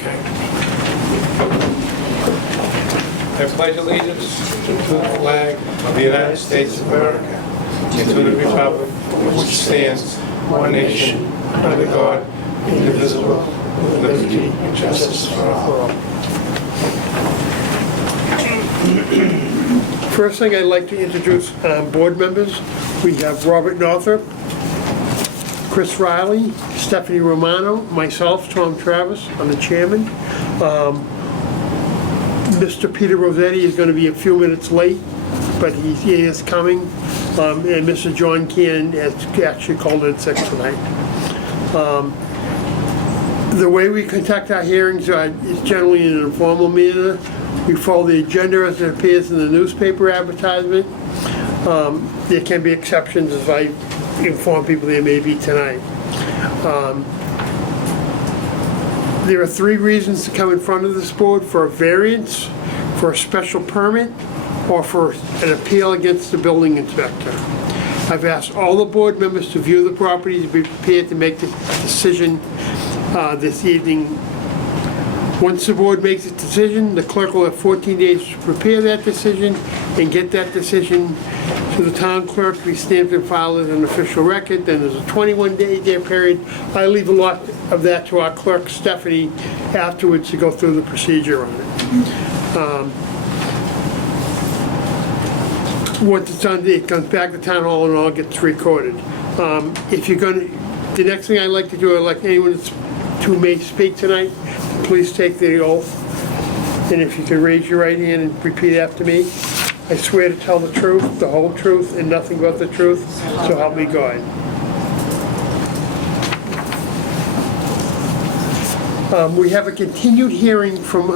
Okay. I pledge allegiance to the flag of the United States of America and to the republic for which stands one nation, under God, indivisible, with liberty and justice for all. First thing I'd like to introduce board members. We have Robert Northrop, Chris Riley, Stephanie Romano, myself, Tom Travis, I'm the chairman. Mr. Peter Rossetti is going to be a few minutes late, but he is coming. And Mr. John Cannon has actually called in sick tonight. The way we conduct our hearings is generally in an informal manner. We follow the agenda as it appears in the newspaper advertisement. There can be exceptions, as I inform people there may be tonight. There are 3 reasons to come in front of this board: for a variance, for a special permit, or for an appeal against the building inspector. I've asked all the board members to view the property, to be prepared to make the decision this evening. Once the board makes a decision, the clerk will have 14 days to prepare that decision and get that decision to the town clerk to be stamped and filed as an official record. Then there's a 21-day period. I leave a lot of that to our clerk, Stephanie, afterwards to go through the procedure on it. Once it's done, it comes back to town hall and all gets recorded. If you're going to, the next thing I'd like to do, I'd like anyone who may speak tonight, please take the oath. And if you can raise your right hand and repeat after me. I swear to tell the truth, the whole truth, and nothing but the truth, so help me God. We have a continued hearing from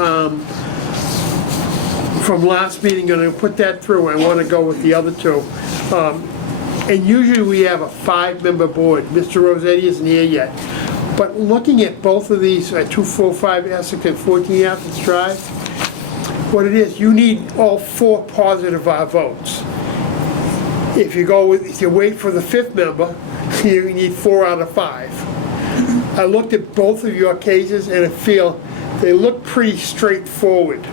last meeting. I'm going to put that through. I want to go with the other 2. And usually we have a 5-member board. Mr. Rossetti isn't here yet. But looking at both of these, 245 Essex and 14 Athens Drive, what it is, you need all 4 positive votes. If you wait for the 5th member, you need 4 out of 5. I looked at both of your cases and I feel they look pretty straightforward.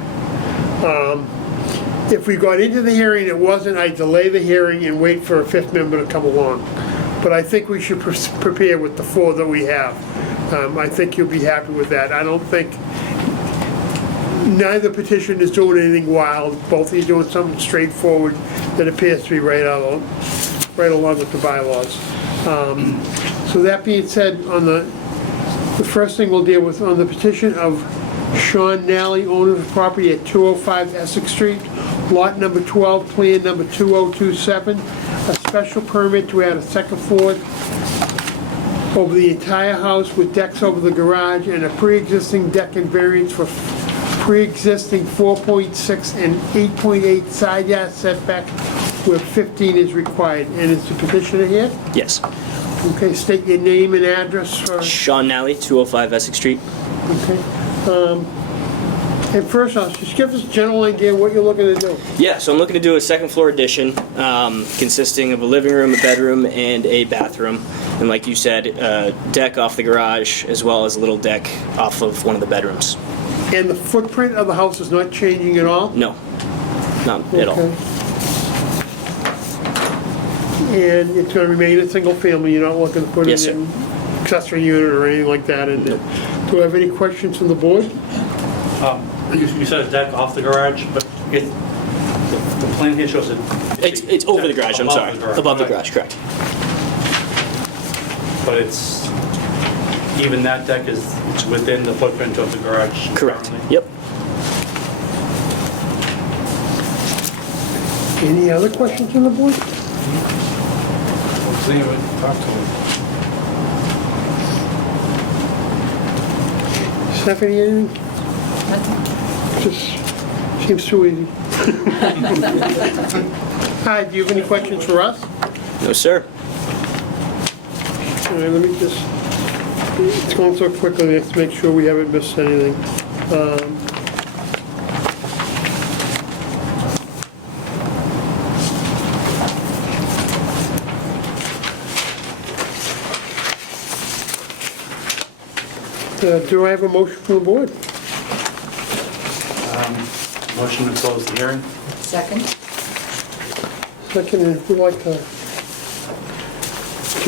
If we got into the hearing and it wasn't, I'd delay the hearing and wait for a 5th member to come along. But I think we should prepare with the 4 that we have. I think you'll be happy with that. I don't think, neither petition is doing anything wild. Both of you doing something straightforward that appears to be right along with the bylaws. So that being said, on the first thing we'll deal with on the petition of Sean Nally, owner of the property at 205 Essex Street, lot number 12, plan number 2027, a special permit to add a second floor over the entire house with decks over the garage and a pre-existing deck and variance for pre-existing 4.6 and 8.8 side yard setback where 15 is required. And is the petitioner here? Yes. Okay, state your name and address. Sean Nally, 205 Essex Street. Okay. And first off, just give us a general idea of what you're looking to do. Yeah, so I'm looking to do a second floor addition consisting of a living room, a bedroom, and a bathroom. And like you said, a deck off the garage as well as a little deck off of one of the bedrooms. And the footprint of the house is not changing at all? No, not at all. And it's going to remain a single family, you're not looking to put Yes, in an accessory unit or anything like that in there? Do I have any questions from the board? You said a deck off the garage, but the plan here shows it. It's over the garage, I'm sorry. Above the garage, correct. But it's, even that deck it's within the footprint of the garage. Correct. Currently. Yep. Any other questions from the board? We'll see you and talk to him. Stephanie, anything? Just seems too easy. Hi, do you have any questions for us? No, sir. All right, let me just, it's going so quickly, let's make sure we haven't missed anything. Do I have a motion from the board? Motion to close the hearing? Second? Second, and if you'd like to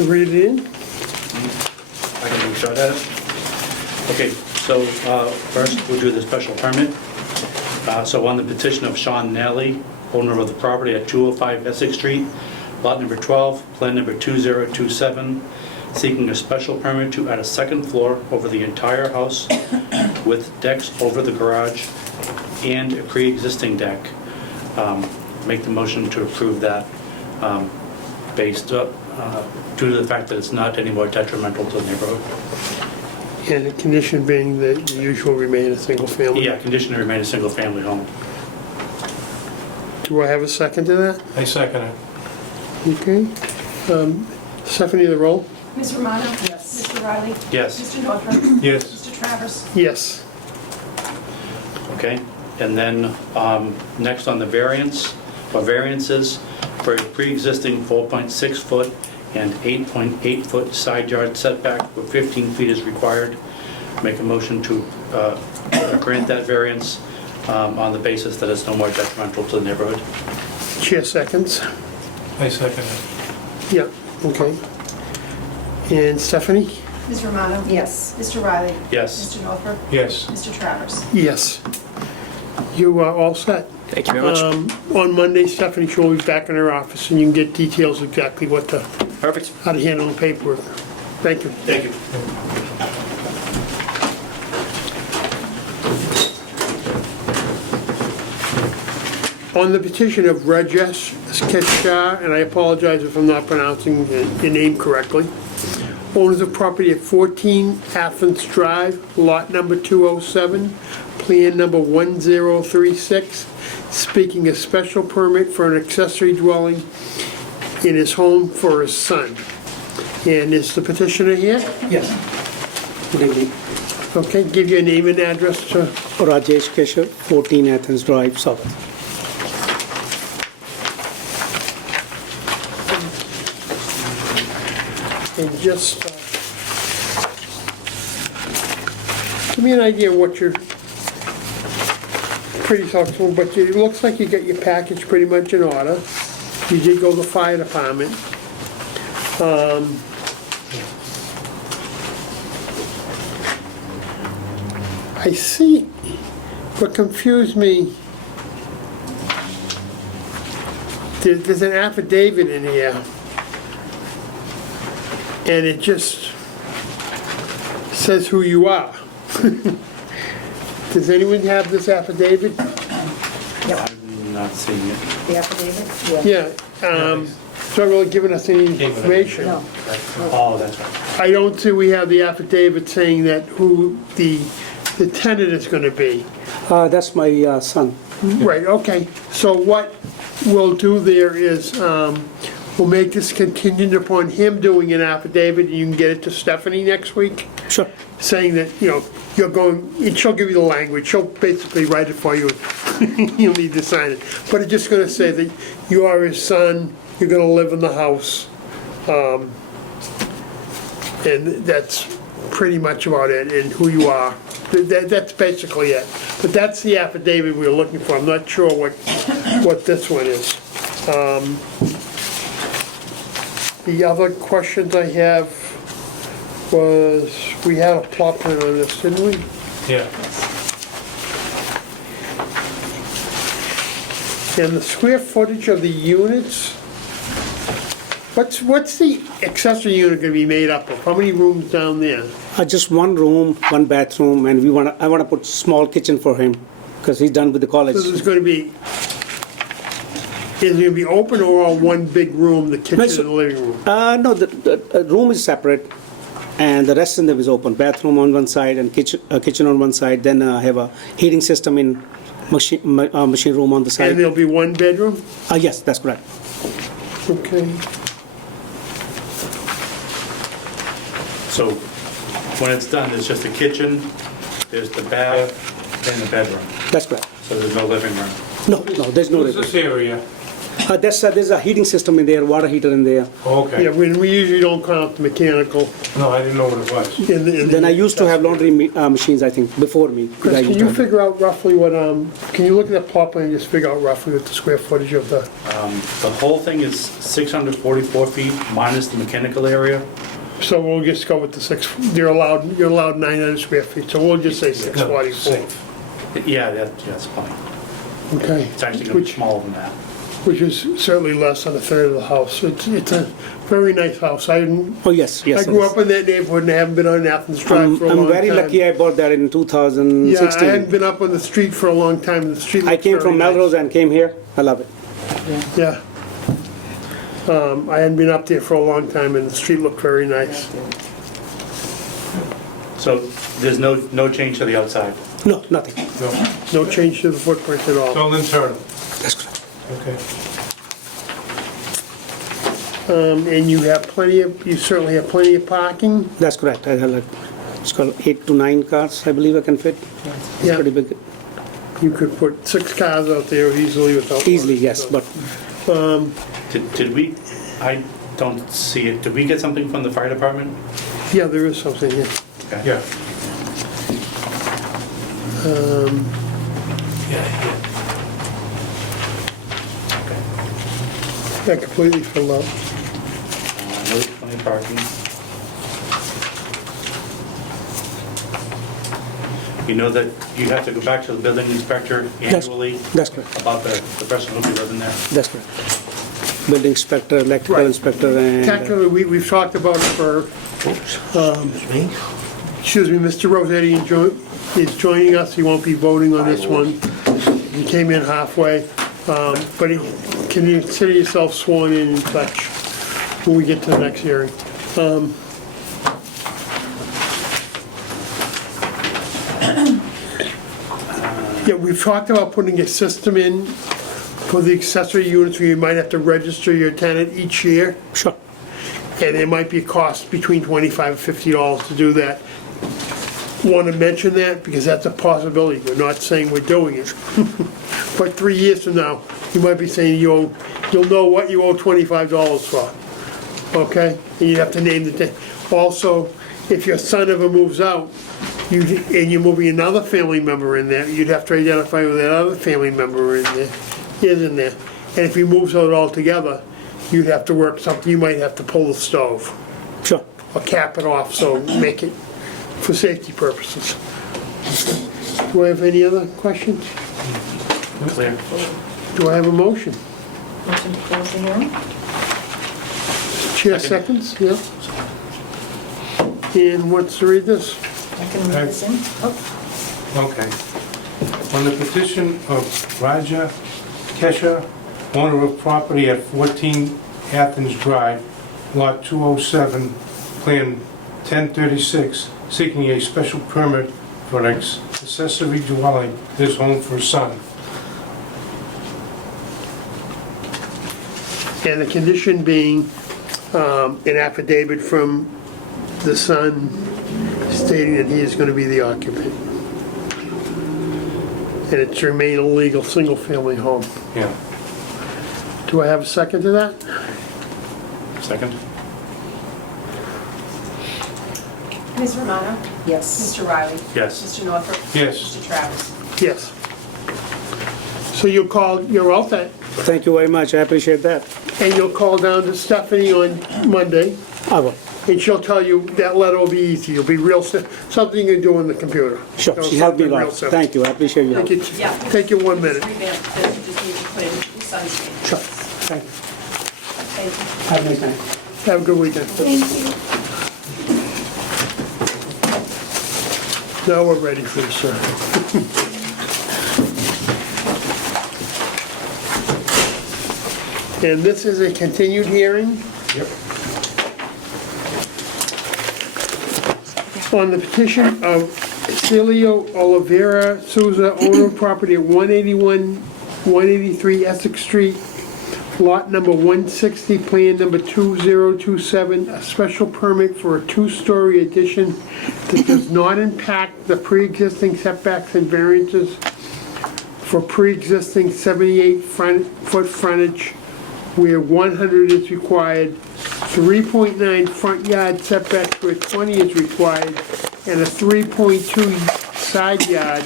read it in? I can take a shot at it. Okay, so first we'll do the special permit. So on the petition of Sean Nally, owner of the property at 205 Essex Street, lot number 12, plan number 2027, seeking a special permit to add a second floor over the entire house with decks over the garage and a pre-existing deck. Make the motion to approve that based due to the fact that it's not any more detrimental to the neighborhood. And the condition being that the usual remain a single family? Yeah, condition to remain a single-family home. Do I have a second to that? I second it. Okay. Stephanie, the roll? Ms. Romano? Yes. Mr. Riley? Yes. Mr. Northrup? Yes. Mr. Travers? Yes. Okay, and then next on the variance, or variances, for a pre-existing 4.6 foot and 8.8 foot side yard setback where 15 feet is required. Make a motion to grant that variance on the basis that it's no more detrimental to the neighborhood. Chair seconds. I second it. Yeah, okay. And Stephanie? Ms. Romano? Yes. Mr. Riley? Yes. Mr. Northrup? Yes. Mr. Travers? Yes. You are all set. Thank you very much. On Monday, Stephanie will be back in her office and you can get details exactly Perfect. how to handle the paperwork. Thank you. Thank you. On the petition of Rajesh Keshar, and I apologize if I'm not pronouncing your name correctly, owners of property at 14 Athens Drive, lot number 207, plan number 1036, speaking a special permit for an accessory dwelling in his home for his son. And is the petitioner here? Yes. Good evening. Okay, give your name and address to, Rajesh Keshar, 14 Athens Drive, Saugus. and just give me an idea of what you're pretty comfortable, but it looks like you got your package pretty much in order. You did go to the fire department. I see, what confused me, there's an affidavit in here, and it just says who you are. Does anyone have this affidavit? I'm not seeing it. The affidavit? Yeah. Yeah, it's not really giving us any information. No. Oh, that's right. I don't see we have the affidavit saying that who the tenant is gonna be. That's my son. Right, okay, so what we'll do there is, we'll make this contingent upon him doing an affidavit, and you can get it to Stephanie next week, Sure. saying that, you know, you're going, and she'll give you the language, she'll basically write it for you, you'll need to sign it. But it's just gonna say that you are his son, you're gonna live in the house, and that's pretty much about it, and who you are. That's basically it. But that's the affidavit we were looking for. I'm not sure what this one is. The other questions I have was, we had a plot plan on this, didn't we? Yeah. And the square footage of the units, what's the accessory unit gonna be made up of? How many rooms down there? Just one room, one bathroom, and I want to put small kitchen for him because he's done with the college. So there's gonna be, is it gonna be open or all one big room, the kitchen and the living room? No, the room is separate, and the rest of them is open. Bathroom on one side and kitchen on one side. Then I have a heating system in machine room on the And side. there'll be one bedroom? Yes, that's correct. Okay. So when it's done, there's just a kitchen, there's the bath, and the bedroom. That's correct. So there's no living room. No, there's no What's living. this area? There's a heating system in there, water heater in there. Okay. Yeah, we usually don't count the mechanical. No, I didn't know what it was. Then I used to have laundry machines, I think, before me. Chris, I can used you to have- figure out roughly what, can you look at that plot plan and just figure out roughly what the square footage of the, The whole thing is 644 feet minus the mechanical area. so we'll just go with the you're allowed 900 square feet, so we'll just say 644. Safe. Yeah, that's fine. Okay. It's actually going to be Which- smaller than that. Which is certainly less than a third of the house. It's a very nice house. I Oh, yes, yes. I grew up in that neighborhood and I haven't been on Athens Drive for a long I'm time. very lucky I bought that in Yeah, I 2016. hadn't been up on the street for a long time. The street I looks came very from nice. Melrose and came here. I love it. Yeah. I hadn't been up there for a long time and the street looked very nice. So there's no change to the outside. No, nothing. No, No change to the footprint at it's all. all internal. That's correct. Okay. And you certainly have plenty of parking. That's correct. I have like, it's called 8 to 9 cars, I believe I can fit. It's Yeah. pretty big. You could put 6 cars out there easily without. Easily, worries. yes, but Did we, I don't see it, did we get something from the fire department? Yeah, there is something here. Okay. Yeah. Yeah, completely filled out. No 20 parking. You know that you have to go back to the building inspector annually that's correct. about the person who'll be living there? That's correct. Building inspector, electrical Right. inspector, and Technically, we've talked about it for, excuse me, Mr. Rossetti is joining us. He won't be voting on this one. He came in halfway. But can you consider yourself sworn in and such when we get to the next hearing? Yeah, we've talked about putting a system in for the accessory units where you might have to register your tenant each year. sure. And there might be a cost between $25 and $50 to do that. Want to mention that because that's a possibility. We're not saying we're doing it. But 3 years from now, you might be saying you'll know what you owe $25 for. Okay? And you have to name the, also, if your son ever moves out, and you're moving another family member in there, you'd have to identify who that other family member is in there. And if he moves out altogether, you'd have to work something, you might have to pull the stove Sure. or cap it off, so make it for safety purposes. Do I have any other questions? Clear. Do I have a motion? Motion to close the hearing? Chair seconds, yeah. And wants to read this? I can read this in. Oh, Okay. On the petition of Raja Kesha, owner of property at 14 Athens Drive, Lot 207, Plan 1036, seeking a special permit for an accessory dwelling, his home for his son. And the condition being an affidavit from the son stating that he is going to be the occupant. And it's to remain a legal, single-family home. Yeah. Do I have a second to that? Second? Ms. Romano? yes. Mr. Riley? Yes. Mr. Norfolk? Yes. Mr. Travis? Yes. So you're all set, Thank you very much. I appreciate that. and you'll call down to Stephanie on Monday, I will. and she'll tell you that letter will be easy. It'll be something you can do on the computer. Sure. You know, She helped me a something real lot. simple. Thank you. I appreciate your help. Take it, Yeah. take you 1 minute. Revamp this, you just need to put in your son's name. Sure. Thank you. Thank you. Have a nice night. Have a good weekend. Now we're ready for the sir. And this is a continued hearing Yep. on the petition of Celio Oliveira Souza, owner of property at 183 Essex Street, lot number 160, plan number 2027, a special permit for a two-story addition that does not impact the pre-existing setbacks and variances for pre-existing 78-foot frontage where 100 is required, 3.9 front yard setback where 20 is required, and a 3.2 side yard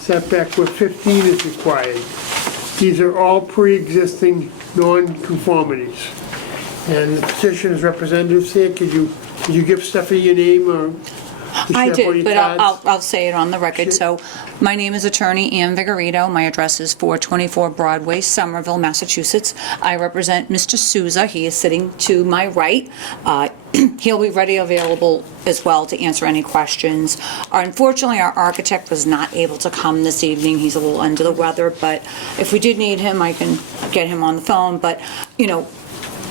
setback where 15 is required. These are all pre-existing non-conformities. And the petitioner's representatives here, could you give Stephanie your name or? does she I have one of did, your but cards? I'll say it on the record. So my name is Attorney Ann Vigorito. My address is 424 Broadway, Somerville, Massachusetts. I represent Mr. Souza. He is sitting to my right. He'll be ready, available as well to answer any questions. Unfortunately, our architect was not able to come this evening. He's a little under the weather, but if we did need him, I can get him on the phone. But, you know,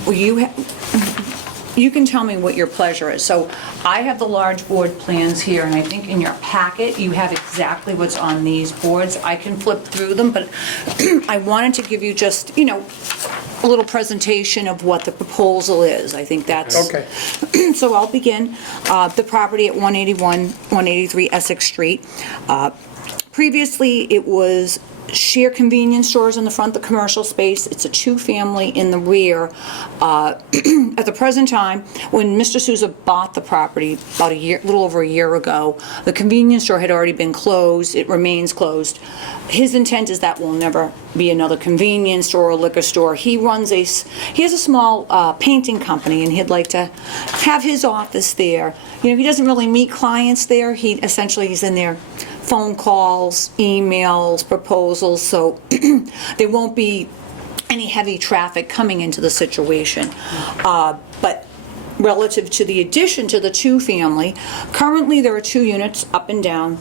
you can tell me what your pleasure is. So I have the large board plans here, and I think in your packet, you have exactly what's on these boards. I can flip through them, but I wanted to give you just, you know, a little presentation of what the proposal is. I think that's... Okay. So I'll begin. The property at 183 Essex Street. Previously, it was share convenience stores in the front, the commercial space. It's a two-family in the rear. At the present time, when Mr. Souza bought the property about little over a year ago, the convenience store had already been closed. It remains closed. His intent is that will never be another convenience store or liquor store. He has a small painting company, and he'd like to have his office there. You know, he doesn't really meet clients there. He's in there phone calls, emails, proposals, so there won't be any heavy traffic coming into the situation. But relative to the addition to the two-family, currently there are 2 units up and down,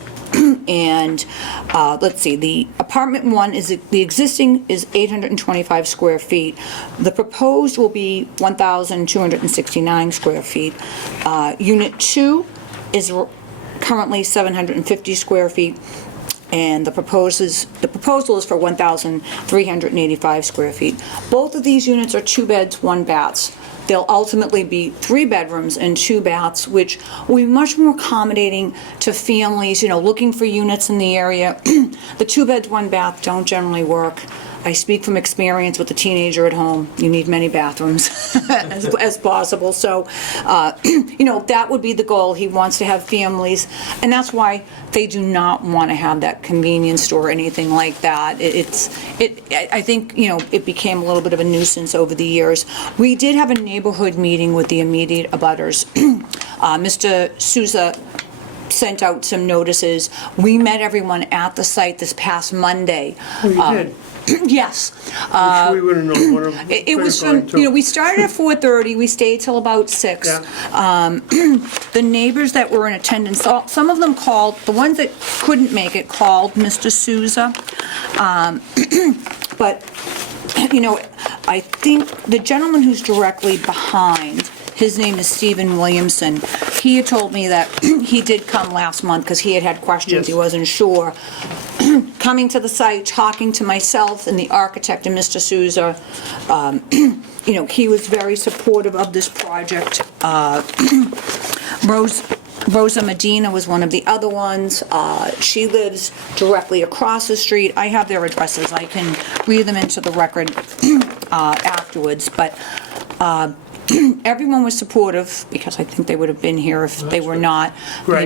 and let's see, the apartment 1 the existing is 825 square feet. The proposed will be 1,269 square feet. Unit 2 is currently 750 square feet, and the proposal is for 1,385 square feet. Both of these units are 2 beds, 1 baths. They'll ultimately be 3 bedrooms and 2 baths, which will be much more accommodating to families, you know, looking for units in the area. The 2 beds, 1 bath don't generally work. I speak from experience with a teenager at home. You need many bathrooms as possible. So, you know, that would be the goal. He wants to have families, and that's why they do not want to have that convenience store or anything like that. I think, you know, it became a little bit of a nuisance over the years. We did have a neighborhood meeting with the immediate abutters. Mr. Souza sent out some notices. We met everyone at the site this past Monday. Oh, you did? Yes. I'm sure we would have known what I'm It was from, you know, we started at 4:30, we stayed till about 6. Yeah. The neighbors that were in attendance, some of them called, the ones that couldn't make it called Mr. Souza. But, you know, I think the gentleman who's directly behind, his name is Stephen Williamson. He had told me that he did come last month because he had questions, Yes. he wasn't sure. Coming to the site, talking to myself and the architect and Mr. Souza, you know, he was very supportive of this project. Rosa Medina was one of the other ones. She lives directly across the street. I have their addresses. I can read them into the record afterwards, but everyone was supportive, because I think they would have been here if they were not. Right.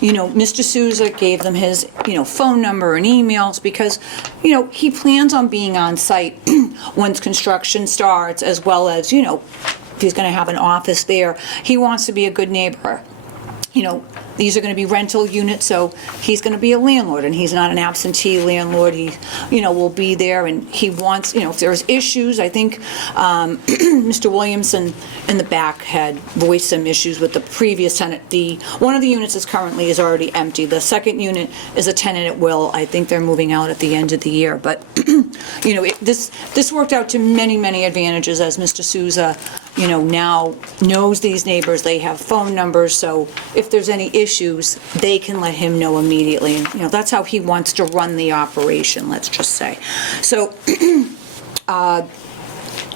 You know, Mr. Souza gave them his, you know, phone number and emails, because, you know, he plans on being on site once construction starts, as well as, you know, if he's going to have an office there. He wants to be a good neighbor. You know, these are going to be rental units, so he's going to be a landlord, and he's not an absentee landlord. He, you know, will be there, and he wants, you know, if there's issues, I think Mr. Williamson in the back had voiced some issues with the previous tenant. One of the units is already empty. The second unit is a tenant at will. I think they're moving out at the end of the year, but, you know, this worked out to many, many advantages, as Mr. Souza, you know, now knows these neighbors. They have phone numbers, so if there's any issues, they can let him know immediately. And, you know, that's how he wants to run the operation, let's just say. So,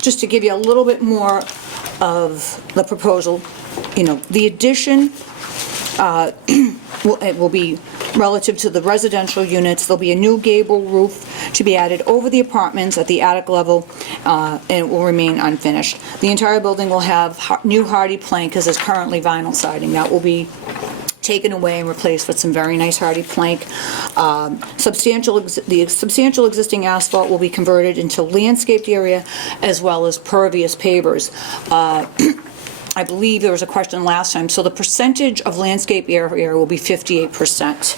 just to give you a little bit more of the proposal, you know, the addition, it will be relative to the residential units. There'll be a new gable roof to be added over the apartments at the attic level, and it will remain unfinished. The entire building will have new hardy plank, because there's currently vinyl siding. That will be taken away and replaced with some very nice hardy plank. The substantial existing asphalt will be converted into landscaped area as well as pervious pavers. I believe there was a question last time, so the percentage of landscape area will be 58%.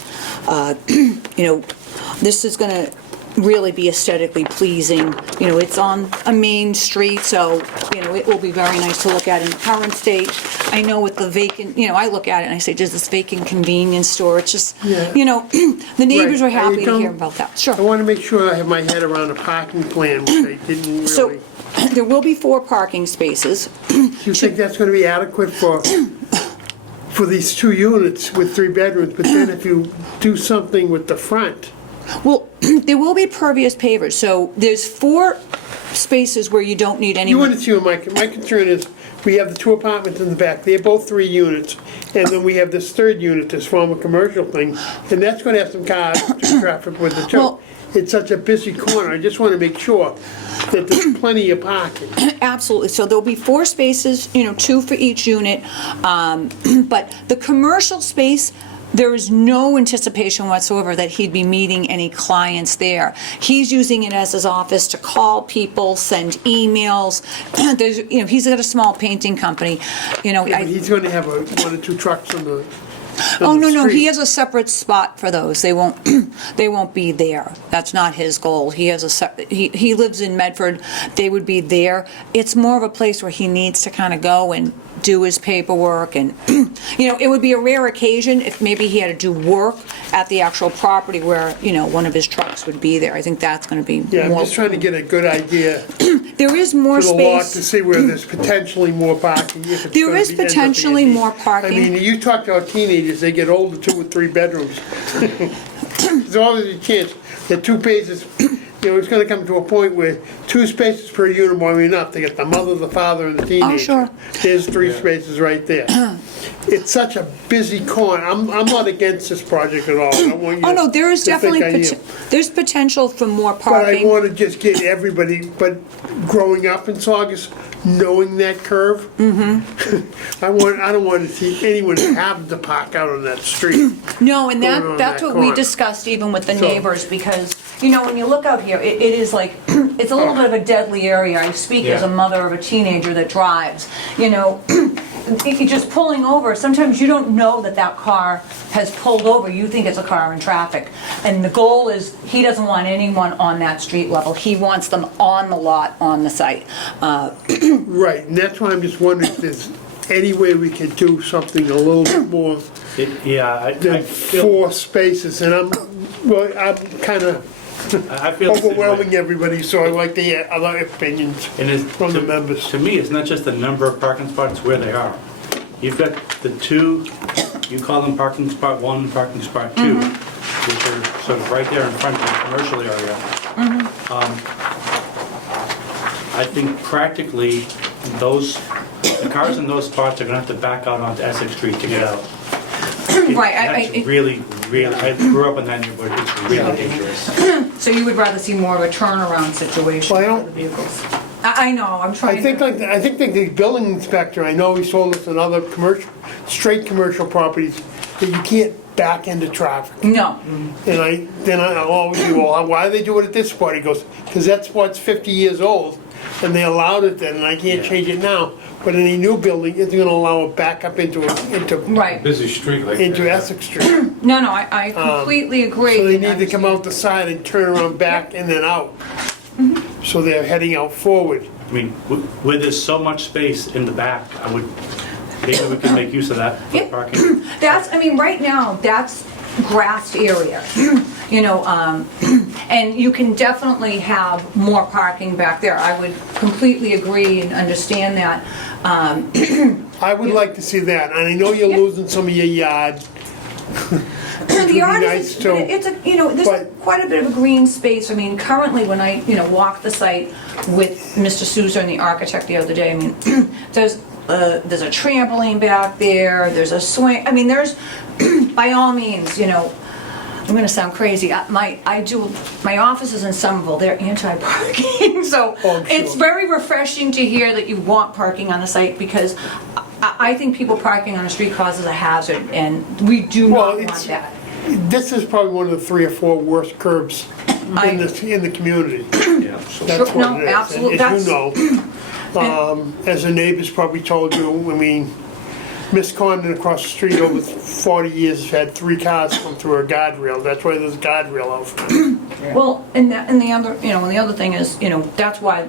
This is going to really be aesthetically pleasing. It's on a main street, so, it will be very nice to look at in the current state. I know with the vacant, I look at it and I say, does this vacant convenience store? It's just, Yeah. The neighbors Right. are happy to Don't- hear about that. I Sure. want to make sure I have my head around a parking plan, which I didn't So, really. there will be 4 parking spaces. Do you think that's going to be adequate for these 2 units with 3 bedrooms? But then if you do something with the front, Well, there will be pervious pavers, so there's 4 spaces where you don't need any. you understand, my concern is, we have the 2 apartments in the back, they're both 3 units, and then we have this 3rd unit, this former commercial thing, and that's gonna have some car traffic with it too. Well- It's such a busy corner, I just wanna make sure that there's plenty of parking. Absolutely, so there'll be 4 spaces, 2 for each unit, but the commercial space, there is no anticipation whatsoever that he'd be meeting any clients there. He's using it as his office to call people, send emails. There's, he's got a small painting company, But he's gonna have 1 or 2 trucks on the Oh, the no, he street. has a separate spot for those. They won't, they won't be there. That's not his goal. He has he lives in Medford. They would be there. It's more of a place where he needs to kind of go and do his paperwork, and, it would be a rare occasion if maybe he had to do work at the actual property where, one of his trucks would be there. I think that's gonna be Yeah, I'm more. just trying to get a good idea There is more for the lot to space. see where there's potentially more parking. If it's There gonna is be- ends up potentially being- more parking. I mean, you talk to our teenagers, they get older, 2 or 3 bedrooms. There's always a chance that 2 spaces, it's gonna come to a point where 2 spaces per unit won't be enough. They get the mother, the father, and the teenager. Oh, sure. There's 3 spaces right there. It's such a busy corner. I'm not against this project at all. I don't want you Oh, no, there is to think definitely, I am. there's potential for more But I parking. want to just get everybody, but growing up in Saugus, knowing that curve, I don't want to see anyone have to park out on that street. No, and going on that's that what we corner. discussed even with the So- neighbors, because, when you look out here, it is like, it's a little bit of a deadly area. I speak as a Yeah. mother of a teenager that drives, if you're just pulling over, sometimes you don't know that car has pulled over. You think it's a car in traffic. And the goal is, he doesn't want anyone on that street level. He wants them on the lot, on the site. Right, and that's why I'm just wondering if there's any way we could do something a little bit more Yeah, I than feel, 4 spaces, and I'm kind of I feel the same way. overwhelming everybody, so I like to hear other opinions And it's, from the members. to me, it's not just the number of parking spots, it's where they are. You've got the 2, you call them parking spot 1, parking spot 2, which are sort of right there in front of the commercial area. I think practically, the cars in those spots are gonna have to back out onto Essex Street to get out. Right, That's really, I grew up in that neighborhood, it's really dangerous. So you would rather see more of a turnaround situation Well, I for don't- the vehicles? I know, I'm trying I think to... I think the building inspector, I know he told us in other straight commercial properties, that you can't back into traffic. No, And then I'll always be, well, why do they do it at this spot? He goes, because that spot's 50 years old, and they allowed it then, and I can't change it now. But any new building isn't gonna allow it back up into right. Busy street like that. Essex Street. No, I completely agree. So they and need to come understand. out the side and turn around back and then out. So they're heading out forward. I mean, where there's so much space in the back, maybe we can make use of that for Yeah. parking. Right now, that's grassed area, and you can definitely have more parking back there. I would completely agree and understand that. I would like to see that, and I know you're losing some of your yard. The yard nice is, too. it's there's But- quite a bit of a green space. I mean, currently, when I, walk the site with Mr. Souza and the architect the other day, I mean, there's a trampoline back there, there's a swing, I mean, there's, by all means, I'm gonna sound crazy, my office is in Somerville, they're anti-parking, so Oh, I'm it's sure. very refreshing to hear that you want parking on the site, because I think people parking on the street causes a hazard, and we do Well, not want it's- that. This is probably one of the 3 or 4 worst curbs I- in the community. Yeah. That's No, what it is. absolutely, And as you know, as the neighbors probably told you, I mean, Miss Condon across the street over 40 years has had 3 cars come through her guardrail. That's why there's a guardrail out front. Well, and the other, and the other thing is, that's why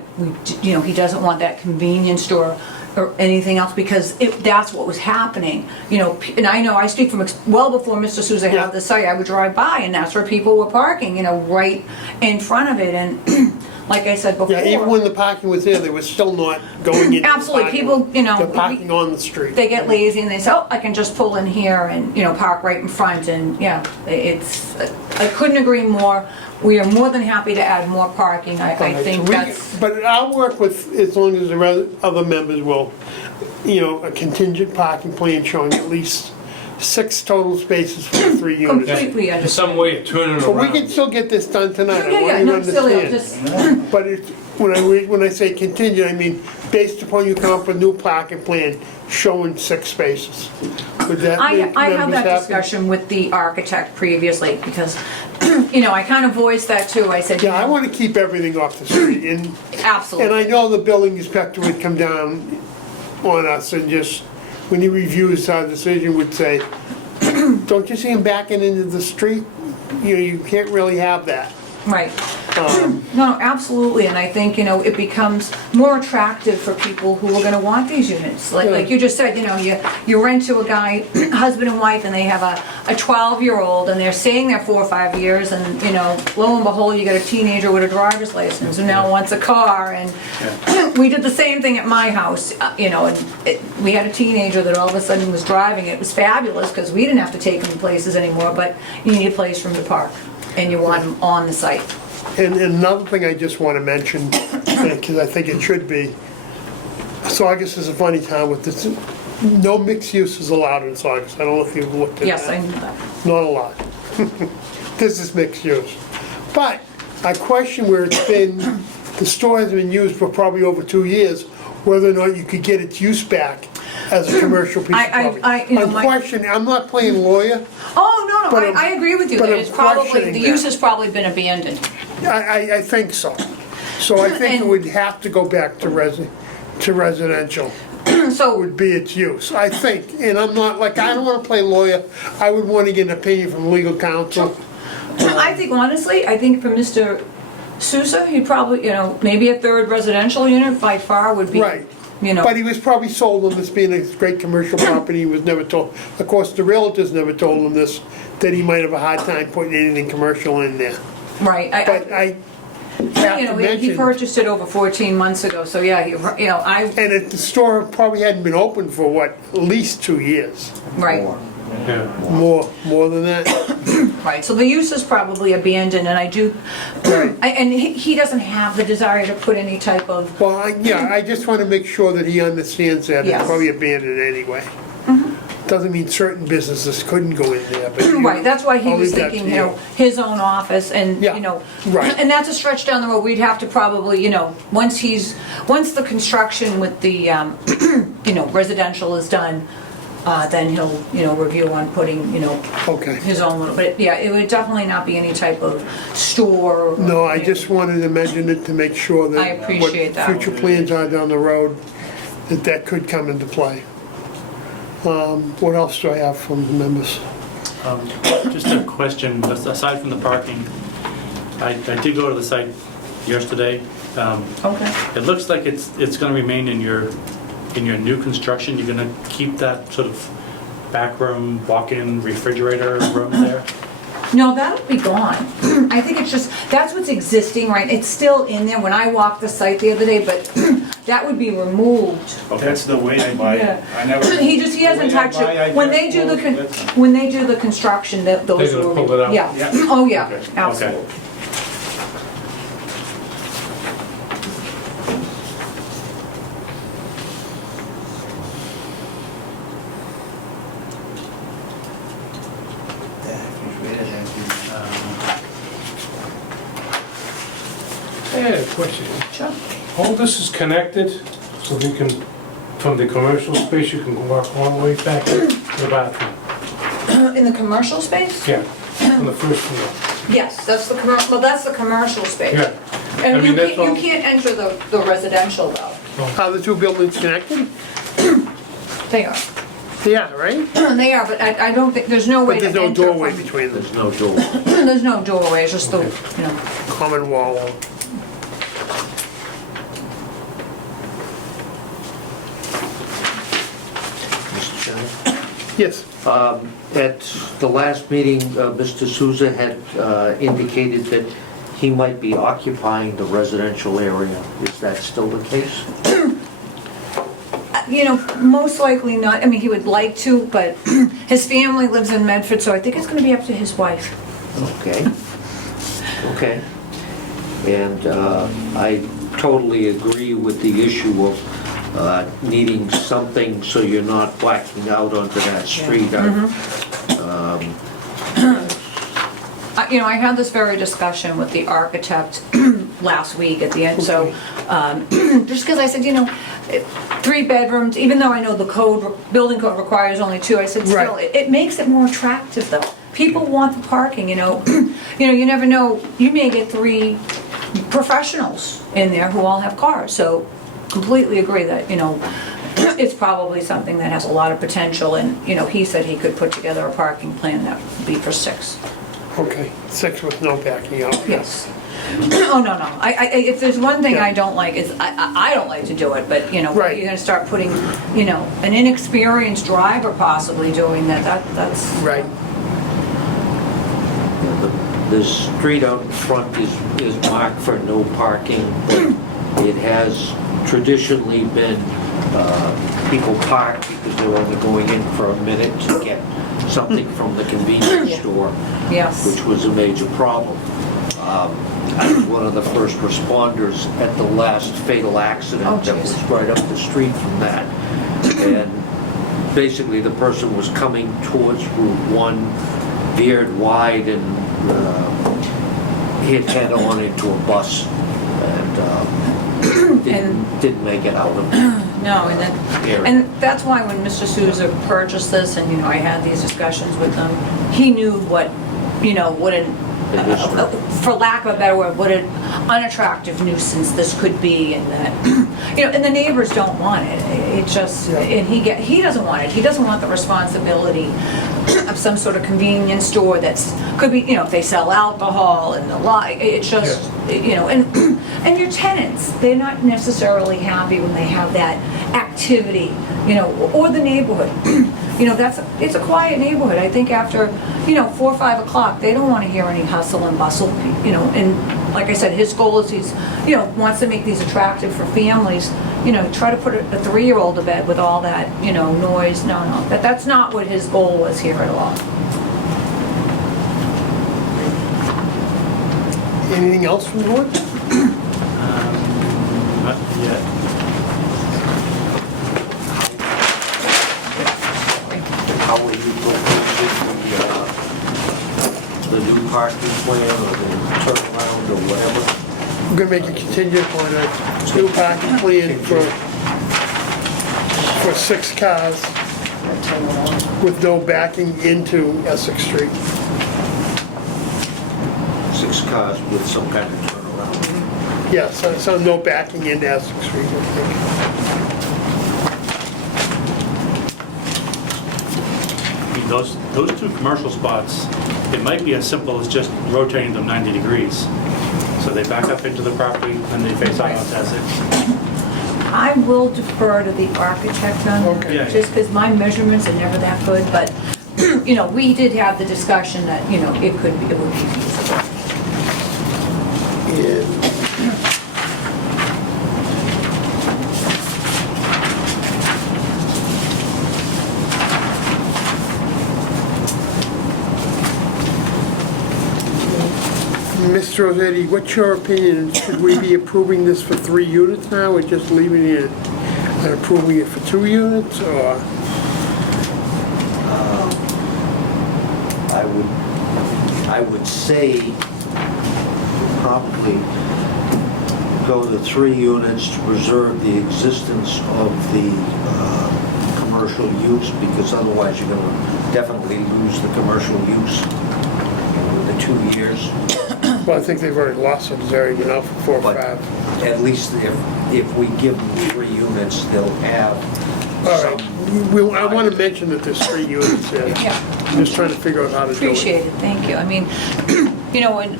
he doesn't want that convenience store or anything else, because that's what was happening, and I speak from, well before Mr. Souza Yeah. had the site, I would drive by, and that's where people were parking, right in front of it, and like I said before. Yeah, even when the parking was there, they were still not going into the Absolutely, parking people, lot. They're parking on the street. they get lazy and they say, oh, I can just pull in here and, park right in front, and, yeah, I couldn't agree more. We are more than happy to add more parking, I think that's, But I'll work with, as long as the other members will, a contingent parking plan showing at least 6 total spaces for the 3 units. completely In understand. some way of turning it But we can around. still get this done tonight, I Yeah, want you to no, silly, understand. But when I say contingent, I mean, based upon you come up with a new parking plan showing 6 spaces. Would that make I had members that happy? discussion with the architect previously, because, I kind of voiced that too, I said, Yeah, I want to keep everything off the street, and absolutely. I know the building inspector would come down on us and just, when he reviews our decision, would say, don't you see him backing into the street? You can't really have that. Right. No, absolutely, and I think, it becomes more attractive for people who are gonna want these units. Like you just said, you rent to a guy, husband and wife, and they have a 12-year-old, and they're staying there 4 or 5 years, and, lo and behold, you got a teenager with a driver's license who now wants a car, and we did the same thing at my house, and we had a teenager that all of a sudden was driving. It was fabulous, because we didn't have to take him places anymore, but you need a place for him to park, and you want him on the site. And another thing I just want to mention, because I think it should be, Saugus is a funny town with this, no mixed use is allowed in Saugus. I don't know if you've looked at that. Yes, I knew that. Not a lot. This is mixed use. But I question where it's been, the store has been used for probably over 2 years, whether or not you could get its use back as a commercial piece of property. I'm questioning, I'm not playing lawyer. Oh, no, But I'm- I agree with you, but that I'm it's probably, questioning the that. use has probably been abandoned. I think so. So I think it And- would have to go back to residential, So, would be its use, I think. And I'm not, I don't want to play lawyer. I would want to get an opinion from legal counsel. I think honestly, for Mr. Sousa, he probably, maybe a 3rd residential unit by far would be, Right. But he was probably sold on this being a great commercial property, he was never told, of course, the realtors never told him this, that he might have a hard time putting anything commercial in there. right, But I have to he mention, purchased it over 14 months ago, so yeah, and the store probably hadn't been open for what, at least 2 years, right, Yeah. more than that. right. So the use is probably abandoned, and I do, and he doesn't have the desire to put any type of, Well, I just want to make sure that he understands that it's Yes. probably abandoned anyway. Doesn't mean certain businesses couldn't go in there, but. right, that's why he I'll was leave that thinking, to you. his own office, and, Yeah, right. and that's a stretch down the road, we'd have to probably, once the construction with the, residential is done, then he'll, review on putting, Okay. his own little, but yeah, it would definitely not be any type of store. No, I just wanted to mention it to make sure that. I appreciate that. What future plans are down the road, that could come into play. What else do I have from the members? Just a question, aside from the parking, I did go to the site yesterday. Okay. It looks like it's going to remain in your new construction. You're going to keep that sort of back room, walk-in refrigerator room there? No, that'll be gone. I think it's just, that's what's existing, right? It's still in there when I walked the site the other day, but that would be removed. That's the way I buy it. I never. He hasn't touched it. When they do when they do the construction, those They're will. gonna pull it out. Yeah. Yeah. Oh, yeah, Okay. absolutely. had a question. Sure. All this is connected, so we can, from the commercial space, you can walk all the way back to the bathroom. In the commercial space? Yeah, on the first floor. Yes, that's the that's the commercial space. Yeah. I And mean, you that's can't, you all- can't enter the residential though. Are the two buildings connected? They are. Yeah, right? They are, but I don't think, there's no way But to there's enter. no doorway from- between them, There's no door. There's no doorway, it's just the, common wall. Mr. Chairman? Yes, At the last meeting, Mr. Souza had indicated that he might be occupying the residential area. Is that still the case? most likely not. I mean, he would like to, but his family lives in Medford, so I think it's gonna be up to his wife. Okay. Okay. And I totally agree with the issue of needing something so you're not blacking out onto that street. I had this very discussion with the architect last week at the end, so, just because I said, 3 bedrooms, even though I know the building code requires only 2, I said, still, Right. it makes it more attractive though. People want the parking, you never know, you may get 3 professionals in there who all have cars, so completely agree that, it's probably something that has a lot of potential, and, he said he could put together a parking plan that would be for 6. okay, 6 with no backing out. Yes. Oh, no. If there's one thing I don't like is, I don't like to do it, but, Right. you're gonna start putting, an inexperienced driver possibly doing that's. Right, The street out in front is marked for no parking, but it has traditionally been, people park because they're only going in for a minute to get something from the convenience store, Yes. which was a major problem. I was one of the first responders at the last fatal accident Oh, that geez. was right up the street from that. And basically, the person was coming towards Route 1, veered wide and hit head-on into a bus and didn't make it out of it. No, Area. and that's why when Mr. Souza purchased this, and, I had these discussions with him, he knew what The history. for lack of a better word, what an unattractive nuisance this could be, and that, and the neighbors don't want it. It just, and he doesn't want it. He doesn't want the responsibility of some sort of convenience store could be, if they sell alcohol and the like. It's just, and your tenants, they're not necessarily happy when they have that activity, or the neighborhood. It's a quiet neighborhood. I think after, 4 or 5 o'clock, they don't want to hear any hustle and bustle, and like I said, his goal is he's, wants to make these attractive for families, try to put a 3-year-old to bed with all that, noise. No, that's not what his goal was here at all. anything else from the board? Not yet. How will you propose the new parking plan or the turnaround or whatever? We're gonna make a contingent on a new parking plan for 6 cars with no backing into Essex Street. 6 cars with some kind of turnaround. Yeah, so no backing into Essex Street, I think. I mean, those 2 commercial spots, it might be as simple as just rotating them 90 degrees. So they back up into the property and they face out onto Essex. I will defer to the architect on that, Okay. Yeah. just because my measurements are never that good, but, we did have the discussion that, it would be feasible. And Mr. Rossetti, what's your opinion? Should we be approving this for 3 units now, or just leaving it and approving it for 2 units, or? I would say probably go to 3 units to preserve the existence of the commercial use, because otherwise you're going to definitely lose the commercial use in the 2 years. Well, I think they've already lost it, it's already been out for 4 or But 5. at least if we give them 3 units, they'll have All some. right, I want to mention that there's 3 units there. Yeah. I'm just trying to figure out how to do it. Appreciate it, thank you. I mean, you know, and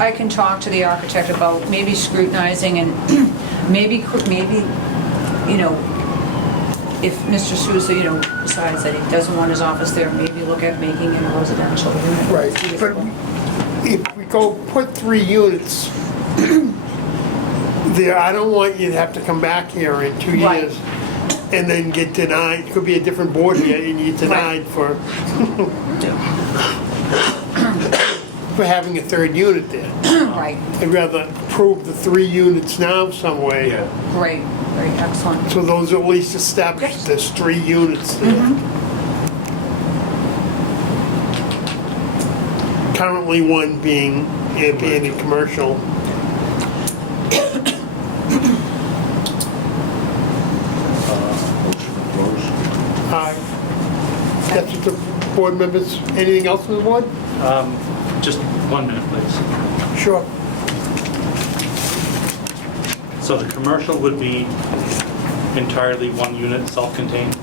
I can talk to the architect about maybe scrutinizing and maybe, you know, if Mr. Sousa, you know, decides that he doesn't want his office there, maybe look at making it a residential unit. Right, but if we go put 3 units there, I don't want you to have to come back here in 2 Right. years and then get denied. It could be a different board here and you're denied for having a 3rd unit there. Right, I'd rather approve the 3 units now some way. great, very excellent. So those are at least established, there's 3 units there. Currently 1 being abandoned commercial. Motion to close. That's what the board members, anything else on the board? Just 1 minute, please. Sure. So the commercial would be entirely 1 unit, self-contained,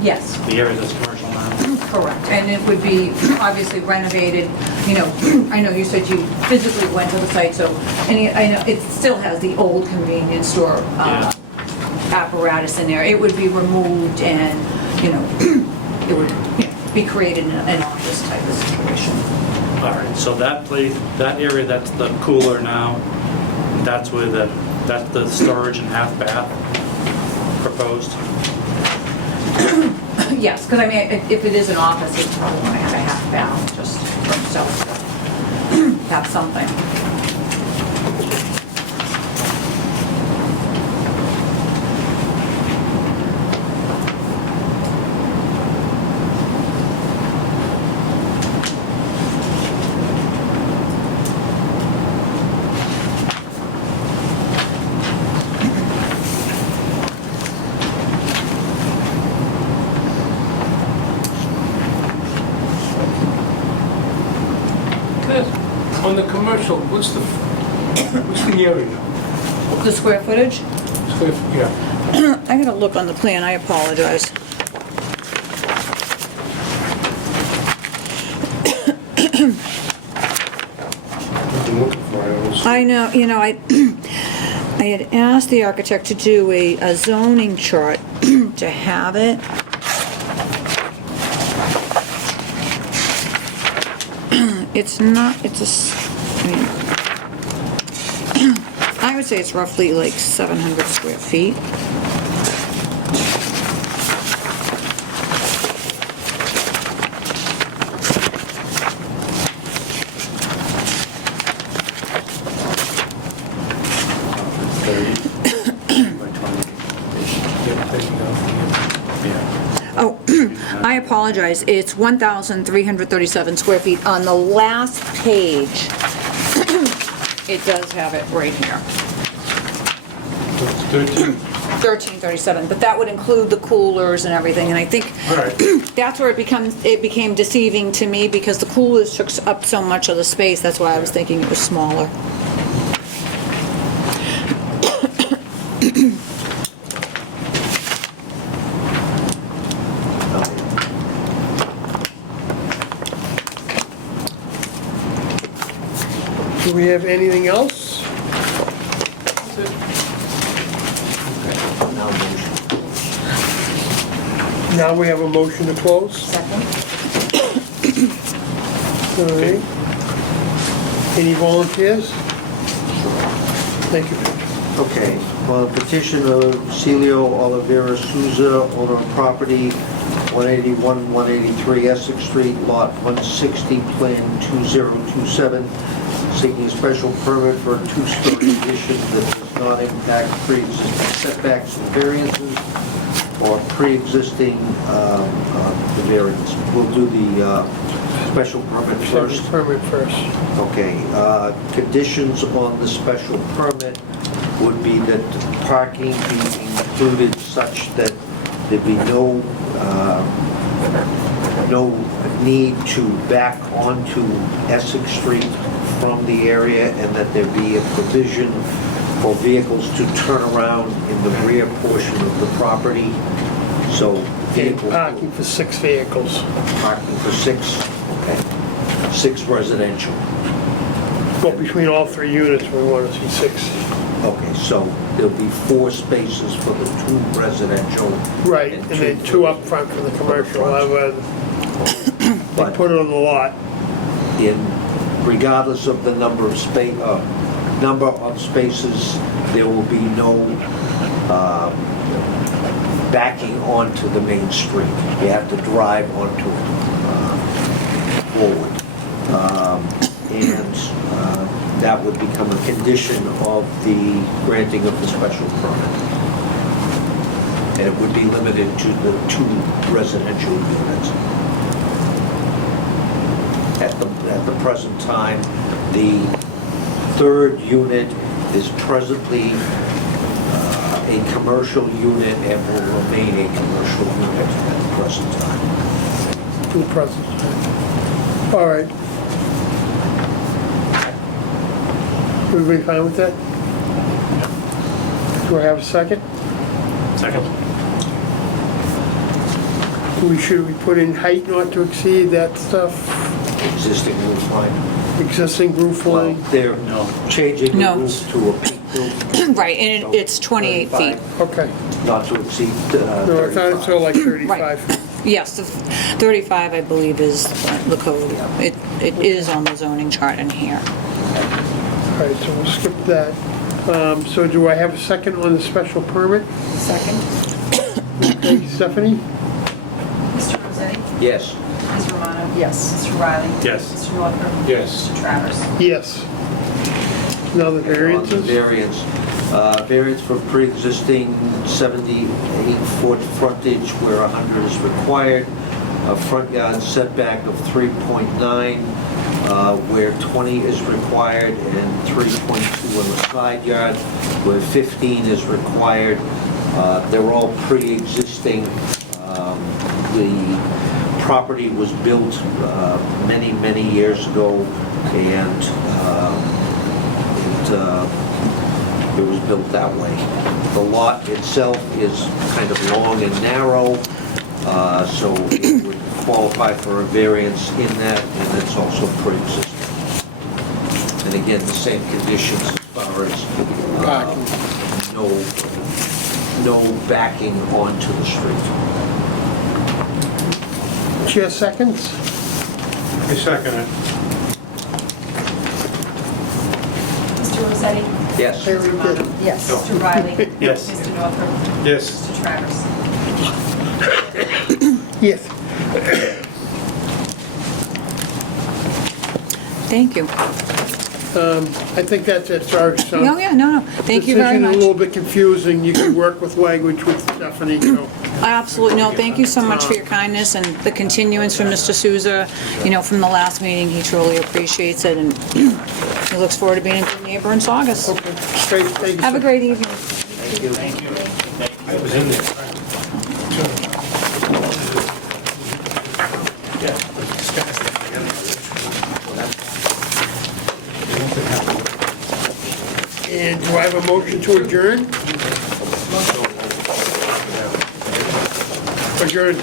Yes, the area that's commercial now? correct. And it would be obviously renovated, you know, I know you said you physically went to the site, so, I know it still has the old convenience store Yeah. apparatus in there. It would be removed and, you know, it would, you know, be created in an office type of situation. All right, so that place, that area, that's the cooler now, that's where that's the storage and half bath proposed? Yes, because I mean, if it is an office, it's probably going to have a half bath, just for himself to have something. On the commercial, what's the area? The square footage? Yeah. I gotta look on the plan, I apologize. I'm looking for it. I don't see I know, you know, I had asked the architect to do a zoning chart to have it. It's not, I mean, I would say it's roughly like 700 square feet. Oh, I apologize. It's 1,337 square feet. On the last page, it does have it right here. It's 13. 1337, but that would include the coolers and everything, and I think All right. that's where it became deceiving to me, because the coolers took up so much of the space. That's why I was thinking it was smaller. Do we have anything else? Now motion. Now we have a motion to close. Second? All right. Any volunteers? Thank you. Okay, on petition of Celio Oliveira Souza, owner of property 181, 183 Essex Street, lot 160, plan 2027, seeking a special permit for a 2-story addition that does not impact pre-existing setbacks and variances or pre-existing the variance. We'll do the special permit first. Special permit first. Okay, conditions on the special permit would be that parking be included such that there be no need to back onto Essex Street from the area, and that there be a provision for vehicles to turn around in the rear portion of the property. So And vehicles. parking for 6 vehicles. Parking for 6, okay. 6 residential. Well, between all 3 units, we want to see 6. Okay, so there'll be 4 spaces for the 2 residential. Right, and then 2 up front for the commercial. They But put it on the lot. regardless of the number of spaces, there will be no backing onto the main street. You have to drive onto it forward. And that would become a condition of the granting of the special permit. And it would be limited to the 2 residential units. At the present time, the 3rd unit is presently a commercial unit and will remain a commercial unit at the present time. To the present time. All right. Everybody fine with that? Do I have a second? Second. Should we put in height not to exceed that stuff? Existing roof line. Existing roof Well, line? they're changing the No. roof to a peak roof. Right, and it's 28 feet. 35, Okay. Not to exceed No, I thought it 35. said like 35. Yes, the 35, I believe, is the code. It is on the zoning chart in here. All right, so we'll skip that. So do I have a second on the special permit? Second. Okay, Stephanie? Mr. Rosetti? Yes. Ms. Romano? Yes. Mr. Riley? Yes. Mr. Northrup? Yes. Mr. Travers? Yes. Now the On the variances? variance, variance for pre-existing 78-foot frontage where 100 is required, a front yard setback of 3.9 where 20 is required, and 3.2 on the side yard where 15 is required. They're all pre-existing. The property was built many, many years ago, and it was built that way. The lot itself is kind of long and narrow, so it would qualify for a variance in that, and it's also pre-existing. And again, the same conditions as far as no backing onto the street. Chair seconds? I second it. Mr. Rosetti? Yes. Ms. Romano? Yes. Mr. Riley? Yes. Mr. Northrup? Yes. Mr. Travers? Yes. Thank you. I think that's it, sorry, Sean. No, yeah, no. Thank you very Decision a much. little bit confusing, you can work with language with Stephanie, so. Absolutely, no, thank you so much for your kindness and the continuance from Mr. Souza, from the last meeting. He truly appreciates it, and he looks forward to being a good neighbor in Saugus. Okay, great, thank you. Have a great evening. Thank you. I was in there. And do I have a motion to adjourn? Adjourn.